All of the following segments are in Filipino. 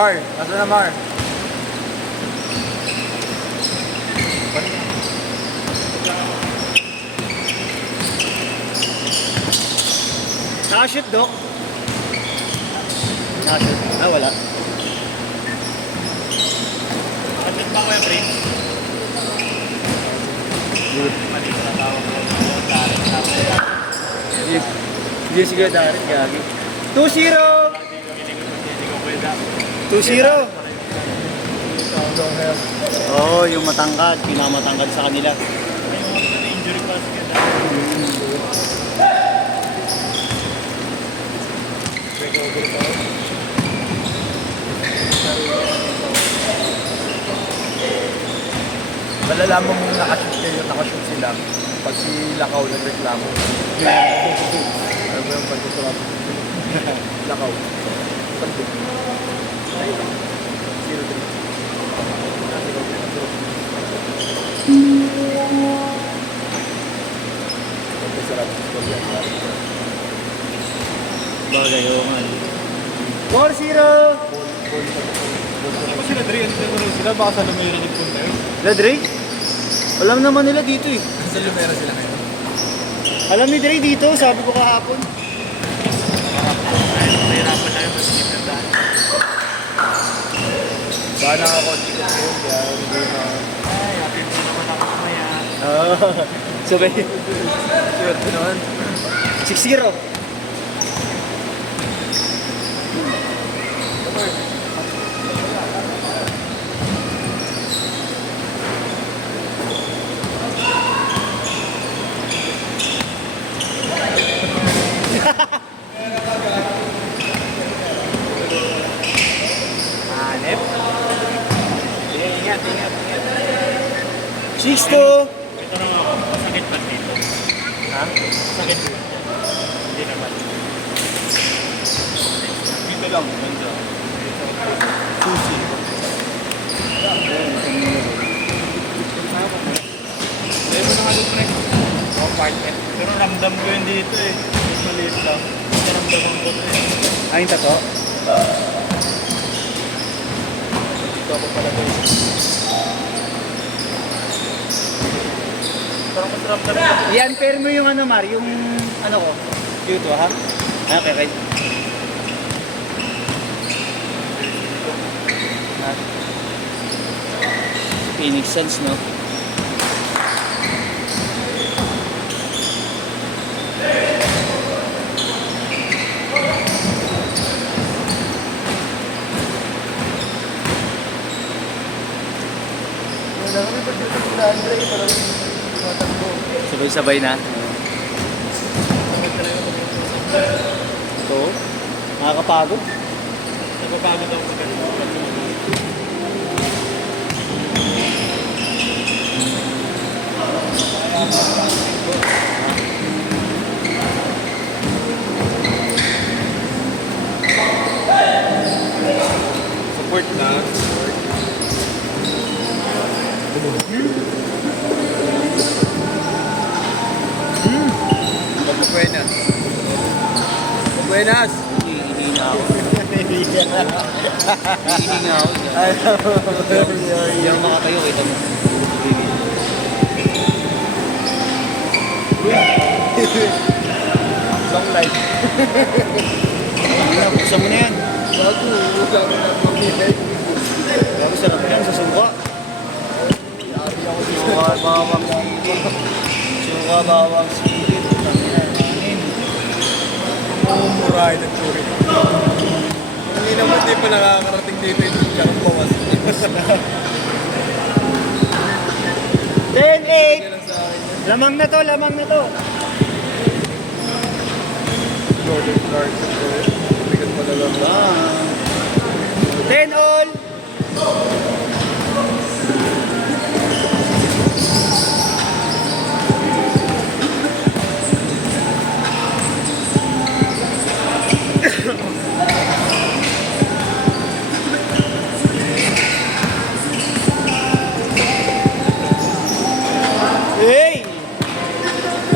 Mar, nasa na Mar? Nakashoot, Dok? Nakashoot. Ah, wala. Nakashoot ba ko yung Prince? Mali ko na tawag ko. Hindi, sige, Darit, gagi. 2-0! 2-0! Oo, oh, yung matangkad, pinamatangkad sa kanila. Injury pa sa kita. Malalaman mong nakashoot sila pag si Lakaw nagreklamo. Ano ba yung pagkusurap? Lakaw. Something. 0-3. Bagay, oo nga. 4-0! Kung sila Dre, sila baka sa Lumera nagpunta yun. Dre? Alam naman nila dito eh. Sa Lumera sila ngayon. Alam ni Dre dito, sabi ko kahapon. Mahirapan na yun, mas hindi na daan. Sana nakakonti ko yun, kaya hindi na... Ay, happy mo naman ako kumaya. Oo. Sabay. Swerte naman. 6-0. Hanep. Ingat. 6-2. Ito lang ako, masakit ba dito? Ha? Masakit dito. Hindi naman. Dito lang, ganda. Susi. Dahil mo nakalog pre. Oh, partner. Pero ramdam ko yun dito eh. Mas maliit lang. Kasi ramdaman ko to eh. Ay, tato? Dito ako pala guys. Parang mas ramdam ko. I-unpair mo yung ano, Mar, yung ano ko. Dito, ha? Okay, okay. Phoenix Suns, no? Sabay-sabay na. Ito, nakakapagod. Napapagod ako sa ganun. Support na. Buenas. Buenas. Hihina ako. Hihina ako. Hindi ako makatayo, kita mo. Long life. Hihina, buksan mo na yan. Bago, huwag na mag-ibig. Bago sarap yan sa suka. Yari ako dito. Suka, bawang sili. Suka, bawang sili. Tangina, manin. Mumurahin ng churi. Hindi naman di pa nakakarating dito yung tsaka bawas. 10-8. Yan sa akin yan. Lamang na to, lamang na to. Jordan Clarkson. Bigat pa lang. 10 all. Hey!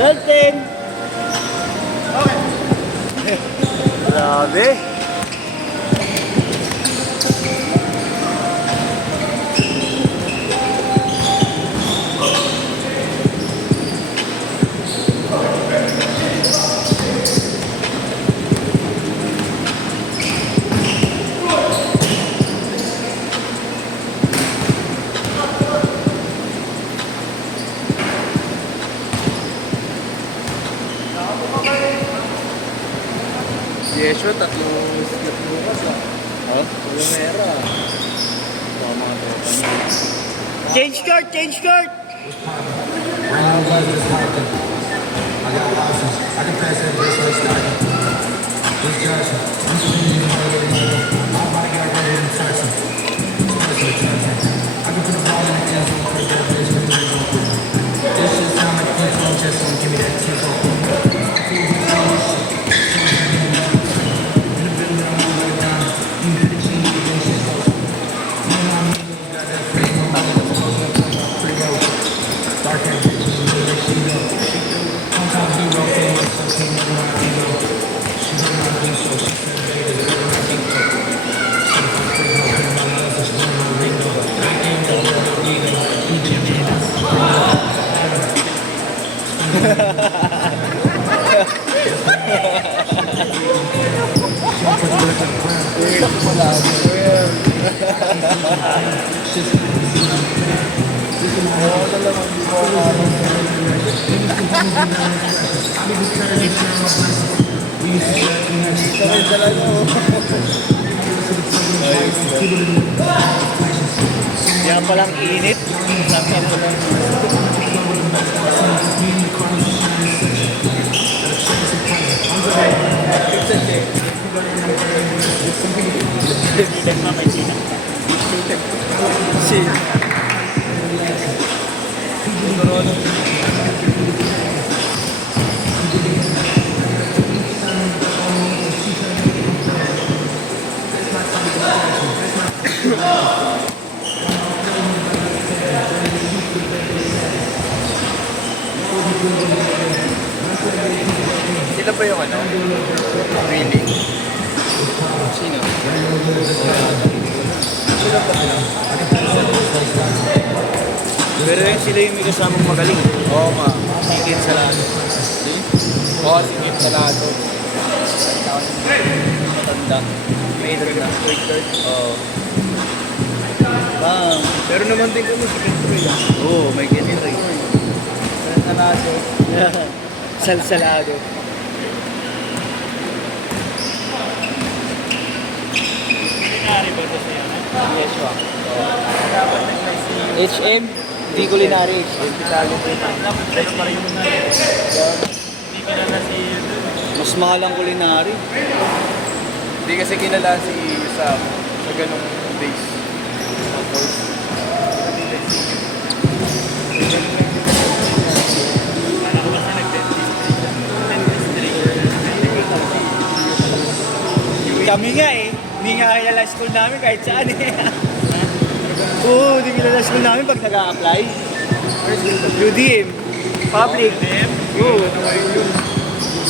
12-10. Grabe. Yeshua, tatlong skip bukas ah. Ha? Lumera. Baka mga tropa niya. Change card! Change card! Yan palang init. Sila ba yung ano? Really? Sino? Pero yun sila yung may kasamang magaling. Oo nga. Sikit sa lahat. Oo, singit sa lato. Matanda. May edad na. Oo. Bang. Pero naman din kung si Petro yan. Oo, may ganyan rin. Sa lato. Salsalado. Kulinari ba ito siya? Yeshua. HM, di culinary. Hospitality. Pero pareho na yun. Hindi kilala si... Mas mahal ang kulinary. Hindi kasi kilala si Sam sa ganong base. Tapos, Kala ko kasi nag-dentistry. Kami nga eh. Hindi nga kilala school namin kahit saan eh. Oo, hindi kilala school namin pag nag-a-apply. UDM. Public. Oo.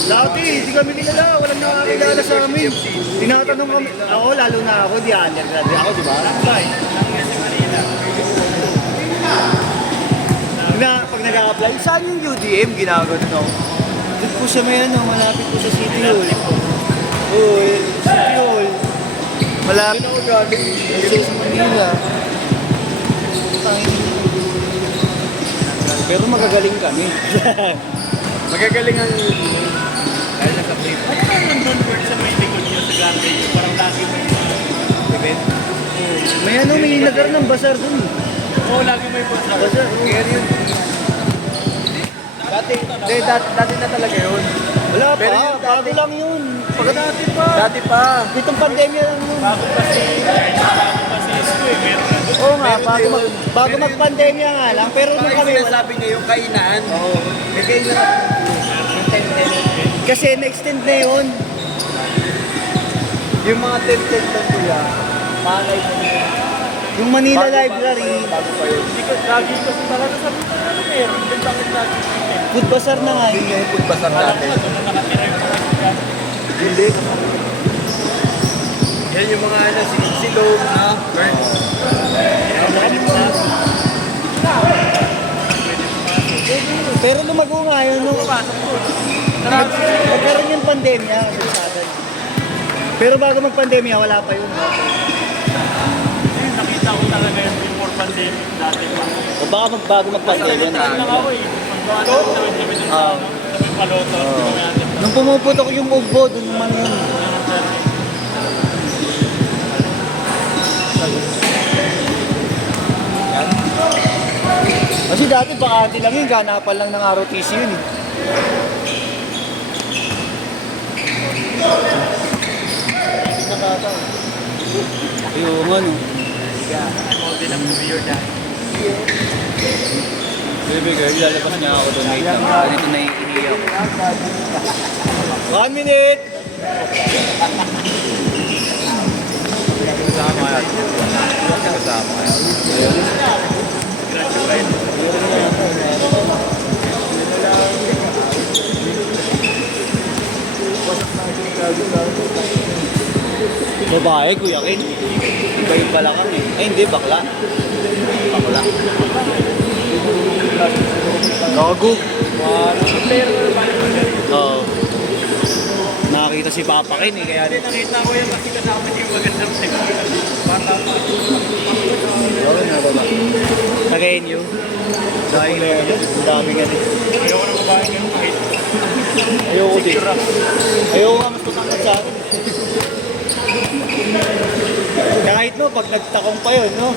Dati, hindi kami kilala. Walang nakakilala sa amin. Tinatanong kami. Ako, lalo na ako, di undergrad ako, di ba? Pag nag-a-apply, saan yung UDM? Ginagawa na ako. Doon po sa may ano, malapit po sa City Hall. Oo, City Hall. Malapit. ako galing. Sa Manila. Pero magagaling kami. Magagaling ang dahil nasa brief. Ano ba nandun Bert, sa may likod niyo sa Grande? Parang lagi may event. May ano, may nagkaroon ng basar dun. Oo, lagi may basta. Basar, Kaya yun. Dati na talaga yun. Wala pa, Pero yung bago lang yun. Pagkadati pa. Dati pa. Itong pandemya lang yun. Bago pa si Isko eh, meron na doon. Oo nga, Meron bago, na yun. bago magpandemya nga lang. Pero nung Bakit kami, sinasabi niya yung kainan? Oo. May kainan. Yung 10-10. kasi na-extend na yun. Yung mga 10-10 na kuya, malay mo yun. Yung Manila Bago Library, Bago pa yun. Hindi ko, lagi kasi talaga sabi ko na meron. Doon bakit lagi may food bazar na nga Yun yun. nga yung food bazaar Alam natin. ko, doon na nakatira yung mga estudyante. Hindi. Yan yung mga ano, silog na. Burn. Pero lumago nga yun. Nung nagkaroon yung pandemya, kasasadan. Pero bago magpandemya, wala pa yun. Nakita ko talaga yun before pandemic dati pa. O baka bago magpandemya na. Lang ako eh. Pag-ano naman kami dun sa ano, kami paloto. Nung pumuputok yung ugbo, dun naman yun. Kasi dati bakante lang yun, ganapan lang ng ROTC yun eh. Ayun, ano. Baby girl, lalabas niya ako doon wait lang. Ganito na iiyak. 1 minute! Kasama yan. Kasama yan. Babae, Kuya Ken. Iba yung balakang eh. Ay, hindi, bakla. Bakla. Gago. Oo. Nakakita si Papa Ken eh, kaya... Nakita ko yung kasi kasama yung magandang bata pa. Ano na ba? Tagayin yun. Dahil ang daming ano. Ayoko na babae ngayon kahit Ayoko din. Ayoko nga mas matangkad sa akin. Kahit no, pag nagtakong pa yun, no?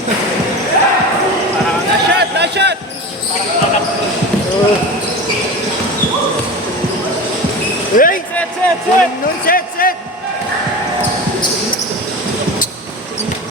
na-shot! Na-shot! Hey! Set! Set! Set!